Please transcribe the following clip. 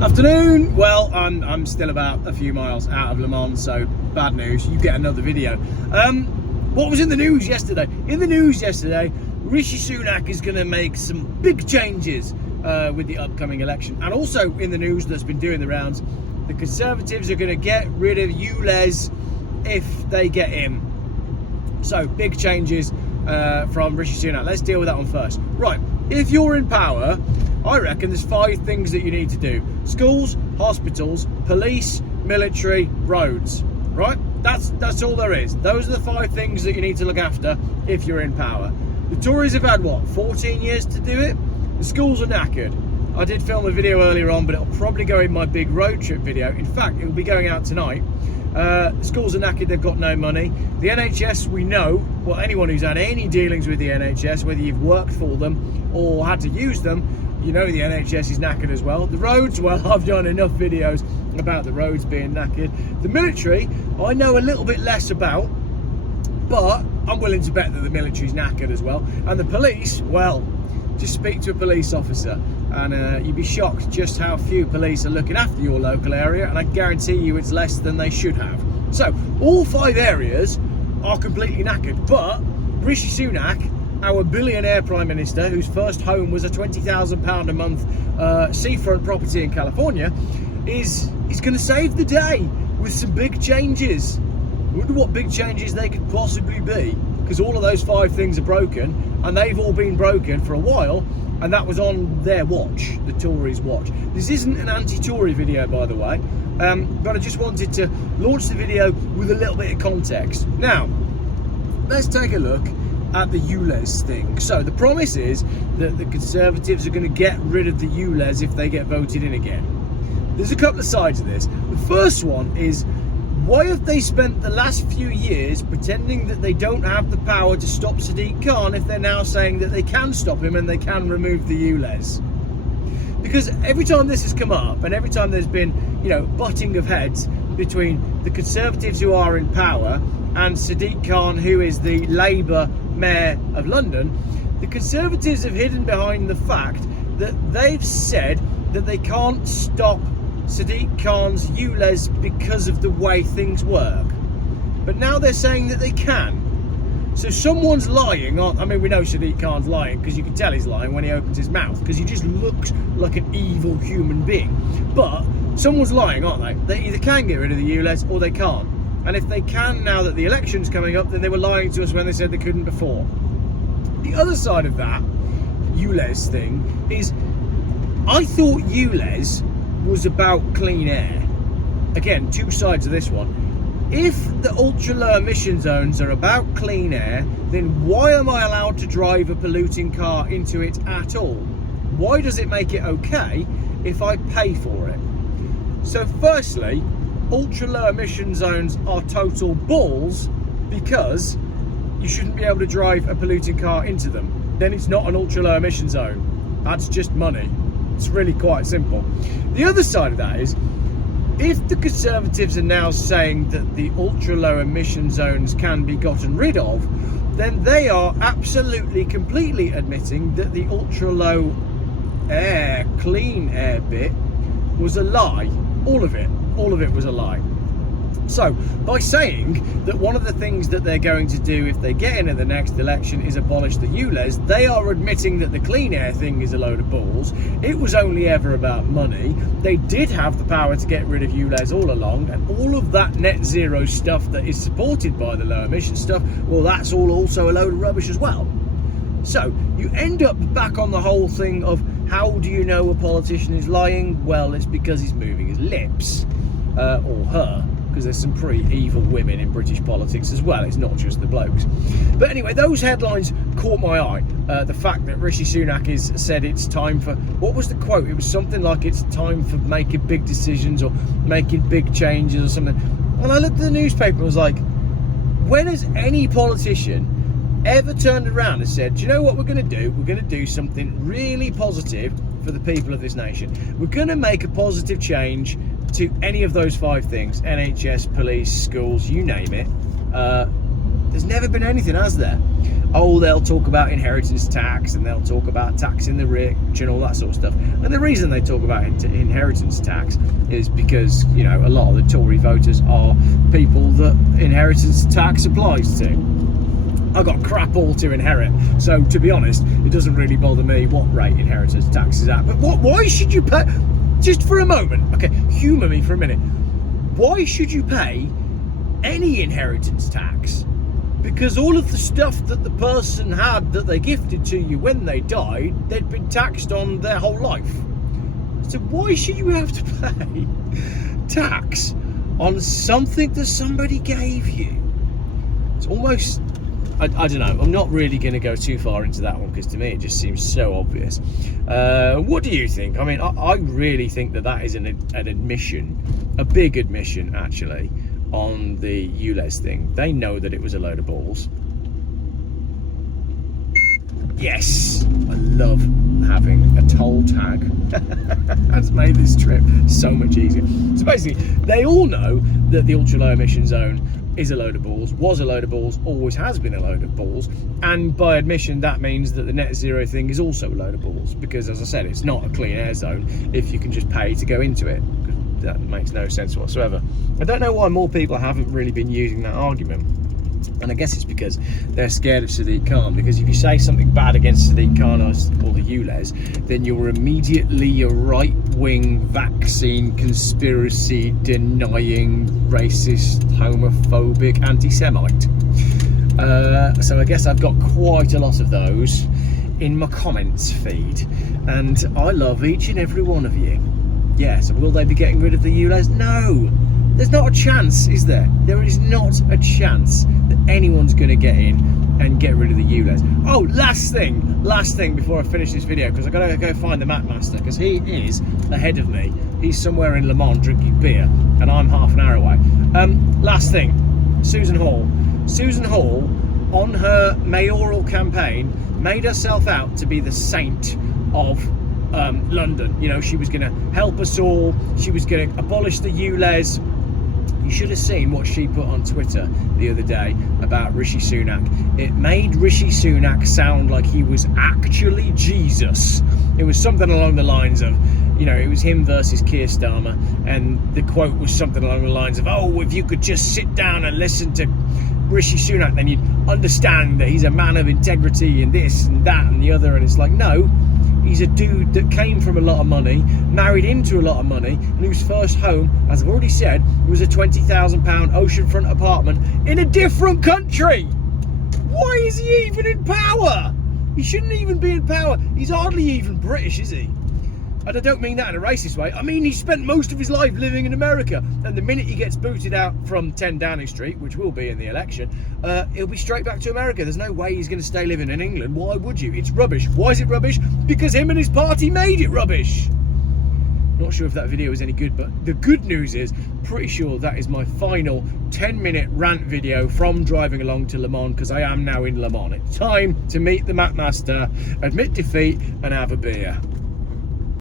Afternoon. Well, I'm still about a few miles out of Le Mans, so bad news. You get another video. What was in the news yesterday? In the news yesterday, Rishi Sunak is going to make some big changes with the upcoming election, and also in the news that's been doing the rounds, the Conservatives are going to get rid of ULEZ if they get him. So big changes from Rishi Sunak. Let's deal with that one first. Right. If you're in power, I reckon there's 5 things that you need to do. Schools, hospitals, police, military, roads. Right? That's all there is. Those are the 5 things that you need to look after if you're in power. The Tories have had, what, 14 years to do it? The schools are knackered. I did film a video earlier on, but it'll probably go in my big road trip video. In fact, it will be going out tonight. The schools are knackered, they've got no money. The NHS, we know, well, anyone who's had any dealings with the NHS, whether you've worked for them or had to use them, you know the NHS is knackered as well. The roads, well, I've done enough videos about the roads being knackered. The military, I know a little bit less about, but I'm willing to bet that the military's knackered as well. And the police, well, just speak to a police officer and you'd be shocked just how few police are looking after your local area, and I guarantee you it's less than they should have. So all 5 areas are completely knackered, but Rishi Sunak, our billionaire Prime Minister, whose first home was a £20,000 a month seafront property in California, is going to save the day with some big changes. I wonder what big changes they could possibly be, because all of those 5 things are broken, and they've all been broken for a while, and that was on their watch, the Tories' watch. This isn't an anti-Tory video, by the way, but I just wanted to launch the video with a little bit of context. Now, let's take a look at the ULEZ thing. So the promise is that the Conservatives are going to get rid of the ULEZ if they get voted in again. There's a couple of sides of this. The first one is, why have they spent the last few years pretending that they don't have the power to stop Sadiq Khan if they're now saying that they can stop him and they can remove the ULEZ? Because every time this has come up, and every time there's been, butting of heads between the Conservatives who are in power and Sadiq Khan, who is the Labour Mayor of London, the Conservatives have hidden behind the fact that they've said that they can't stop Sadiq Khan's ULEZ because of the way things work. But now they're saying that they can. So someone's lying. I mean, we know Sadiq Khan's lying because you can tell he's lying when he opens his mouth, because he just looks like an evil human being. But someone's lying, aren't they? They either can get rid of the ULEZ or they can't. And if they can now that the election's coming up, then they were lying to us when they said they couldn't before. The other side of that ULEZ thing is, I thought ULEZ was about clean air. Again, 2 sides of this one. If the ultra low emission zones are about clean air, then why am I allowed to drive a polluting car into it at all? Why does it make it okay if I pay for it? So firstly, ultra low emission zones are total balls, because you shouldn't be able to drive a polluting car into them. Then it's not an ultra low emission zone. That's just money. It's really quite simple. The other side of that is, if the Conservatives are now saying that the ultra low emission zones can be gotten rid of, then they are absolutely completely admitting that the ultra low air, clean air bit was a lie. All of it was a lie. So by saying that one of the things that they're going to do if they get in at the next election is abolish the ULEZ, they are admitting that the clean air thing is a load of balls. It was only ever about money. They did have the power to get rid of ULEZ all along, and all of that net zero stuff that is supported by the low emission stuff, well, that's all also a load of rubbish as well. So you end up back on the whole thing of, how do you know a politician is lying? Well, it's because he's moving his lips, or her, because there's some pretty evil women in British politics as well. It's not just the blokes. But anyway, those headlines caught my eye. The fact that Rishi Sunak has said it's time for, what was the quote? It was something like, it's time for making big decisions or making big changes or something. And I looked at the newspaper and was like, when has any politician ever turned around and said, do you know what we're going to do? We're going to do something really positive for the people of this nation. We're going to make a positive change to any of those 5 things: NHS, police, schools, you name it. There's never been anything, has there? Oh, they'll talk about inheritance tax and they'll talk about taxing the rich and all that sort of stuff. And the reason they talk about inheritance tax is because, you know, a lot of the Tory voters are people that inheritance tax applies to. I've got crap all to inherit, so to be honest, it doesn't really bother me what rate inheritance tax is at. But why should you pay, just for a moment, okay, humour me for a minute, why should you pay any inheritance tax? Because all of the stuff that the person had that they gifted to you when they died, they'd been taxed on their whole life. So why should you have to pay tax on something that somebody gave you? It's almost, I don't know, I'm not really going to go too far into that one because to me it just seems so obvious. What do you think? I mean, I really think that is an admission, a big admission actually, on the ULEZ thing. They know that it was a load of balls. Yes, I love having a toll tag. That's made this trip so much easier. So basically, they all know that the ultra low emission zone is a load of balls, was a load of balls, always has been a load of balls, and by admission that means that the net zero thing is also a load of balls, because as I said, it's not a clean air zone if you can just pay to go into it. That makes no sense whatsoever. I don't know why more people haven't really been using that argument, and I guess it's because they're scared of Sadiq Khan, because if you say something bad against Sadiq Khan or the ULEZ, then you're immediately a right-wing vaccine conspiracy denying racist, homophobic anti-Semite. So I guess I've got quite a lot of those in my comments feed, and I love each and every one of you. Yes, will they be getting rid of the ULEZ? No, there's not a chance, is there? There is not a chance that anyone's going to get in and get rid of the ULEZ. Oh, last thing before I finish this video, because I've got to go find the map master, because he is ahead of me. He's somewhere in Le Mans drinking beer, and I'm half an hour away. Last thing, Susan Hall. Susan Hall, on her mayoral campaign, made herself out to be the saint of London. You know, she was going to help us all. She was going to abolish the ULEZ. You should have seen what she put on Twitter the other day about Rishi Sunak. It made Rishi Sunak sound like he was actually Jesus. It was something along the lines of, you know, it was him versus Keir Starmer, and the quote was something along the lines of, oh, if you could just sit down and listen to Rishi Sunak, then you'd understand that he's a man of integrity and this and that and the other. And it's like, no, he's a dude that came from a lot of money, married into a lot of money, and whose first home, as I've already said, was a £20,000 oceanfront apartment in a different country. Why is he even in power? He shouldn't even be in power. He's hardly even British, is he? And I don't mean that in a racist way. I mean, he spent most of his life living in America, and the minute he gets booted out from 10 Downing Street, which will be in the election, he'll be straight back to America. There's no way he's going to stay living in England. Why would you? It's rubbish. Why is it rubbish? Because him and his party made it rubbish. Not sure if that video is any good, but the good news is, pretty sure that is my final 10-minute rant video from driving along to Le Mans, because I am now in Le Mans. It's time to meet the map master, admit defeat, and have a beer.